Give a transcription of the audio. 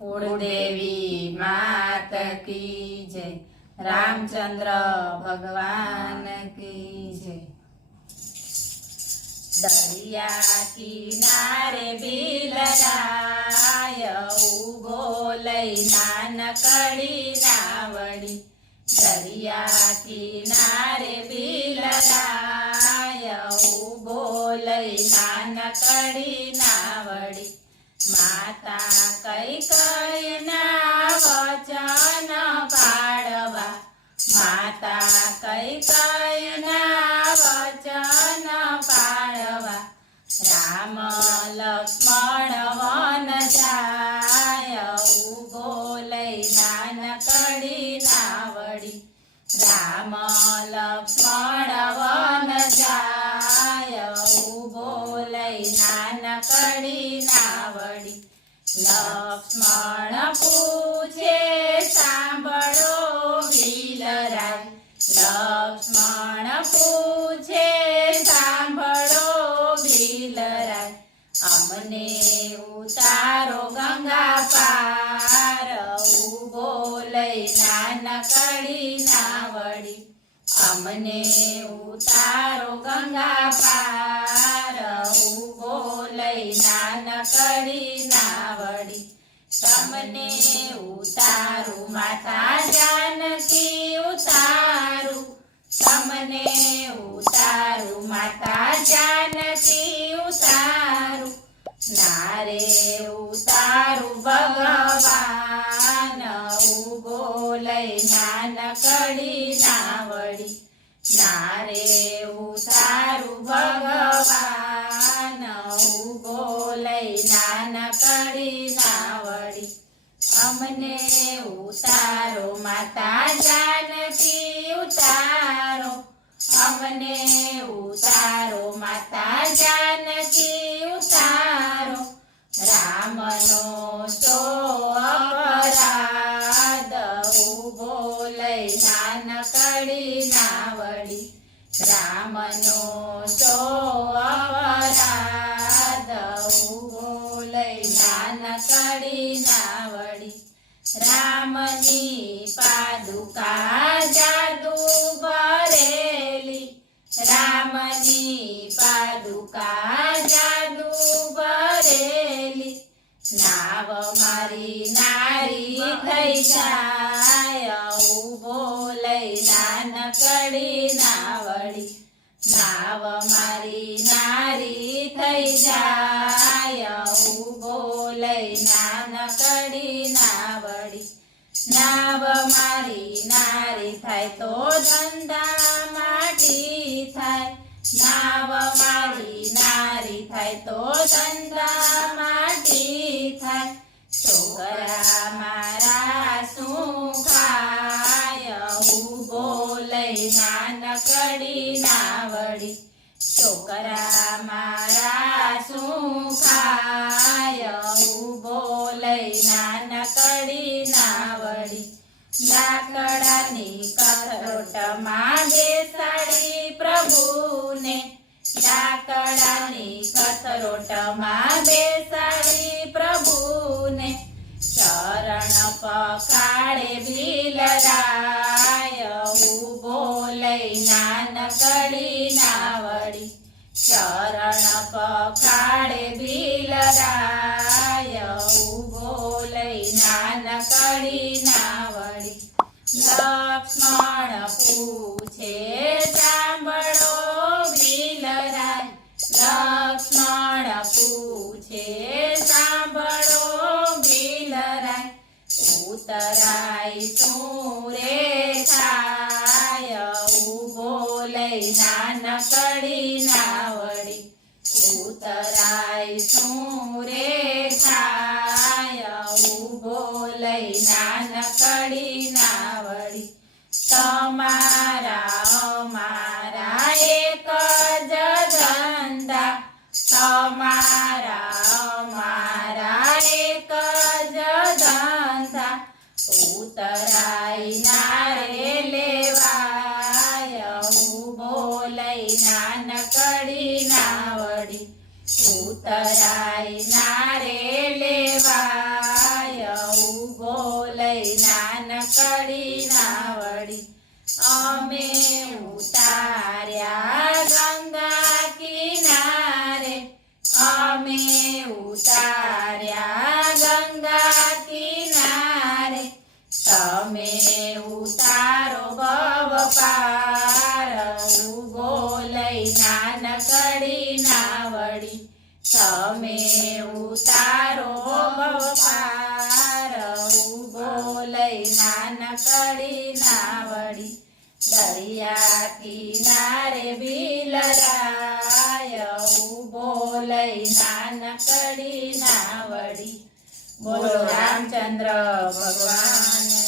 कुलदेवी मात की जय, रामचंद्र भगवान की जय। दरिया किनारे बिलराय उभो लई नानकड़ी नावड़ी। दरिया किनारे बिलराय उभो लई नानकड़ी नावड़ी। माता कैकेयी ना वचन पाड़वा, माता कैकेयी ना वचन पाड़वा। राम लक्ष्मण वन जाय उभो लई नानकड़ी नावड़ी। राम लक्ष्मण वन जाय उभो लई नानकड़ी नावड़ी। लक्ष्मण पूछे सांभळो वीलराय, लक्ष्मण पूछे सांभळो वीलराय। अमने उतारो गंगा पार उभो लई नानकड़ी नावड़ी। अमने उतारो गंगा पार उभो लई नानकड़ी नावड़ी। तमने उतारू माता जानकी उतारू, तमने उतारू माता जानकी उतारू। नारे उतारू भगवान उभो लई नानकड़ी नावड़ी। नारे उतारू भगवान उभो लई नानकड़ी नावड़ी। अमने उतारो माता जानकी उतारो, अमने उतारो माता जानकी उतारो। रामनो सो अपराध उभो लई नानकड़ी नावड़ी। रामनो सो अपराध उभो लई नानकड़ी नावड़ी। रामनी पादुका जादू भरेली, रामनी पादुका जादू भरेली। नाव मारी नारी थई जाय उभो लई नानकड़ी नावड़ी। नाव मारी नारी थई जाय उभो लई नानकड़ी नावड़ी। नाव मारी नारी थाय तो धंधा माटी थाय, नाव मारी नारी थाय तो धंधा माटी थाय। छोकरा मारा શું ખાય ઉભો લઈ નાનકડી નાવડી। છોકરા મારા શું ખાય ઉભો લઈ નાનકડી નાવડી। લાકડાની કથરોટમાં બેસાડી પ્રભુને, લાકડાની કથરોટમાં બેસાડી પ્રભુને। ચરણ પખાડે બિલરાય ઉભો લઈ નાનકડી નાવડી। ચરણ પખાડે બિલરાય ઉભો લઈ નાનકડી નાવડી। લક્ષ્મણ પૂછે સાંભળો બિલરાય, લક્ષ્મણ પૂછે સાંભળો બિલરાય। ઉતરાય શું રે થાય ઉભો લઈ નાનકડી નાવડી। ઉતરાય શું રે થાય ઉભો લઈ નાનકડી નાવડી। તમારા અમારા એક જ ધંધા, તમારા અમારા એક જ ધંધા। ઉતરાય નારે લેવાય ઉભો લઈ નાનકડી નાવડી। ઉતરાય નારે લેવાય નાનકડી નાવડી અમે ઉતાર્યા ગંગા કિનારે અમે ઉતાર્યા ગંગા કિનારે તમે ઉતારો ભવ પાર ઉભો લઈ નાનકડી નાવડી તમે ઉતારો ભવ પાર ઉભો લઈ નાનકડી નાવડી દરિયા કિનારે બિલરાય ઉભો લઈ નાનકડી નાવડી બોલો રામચંદ્ર ભગવાન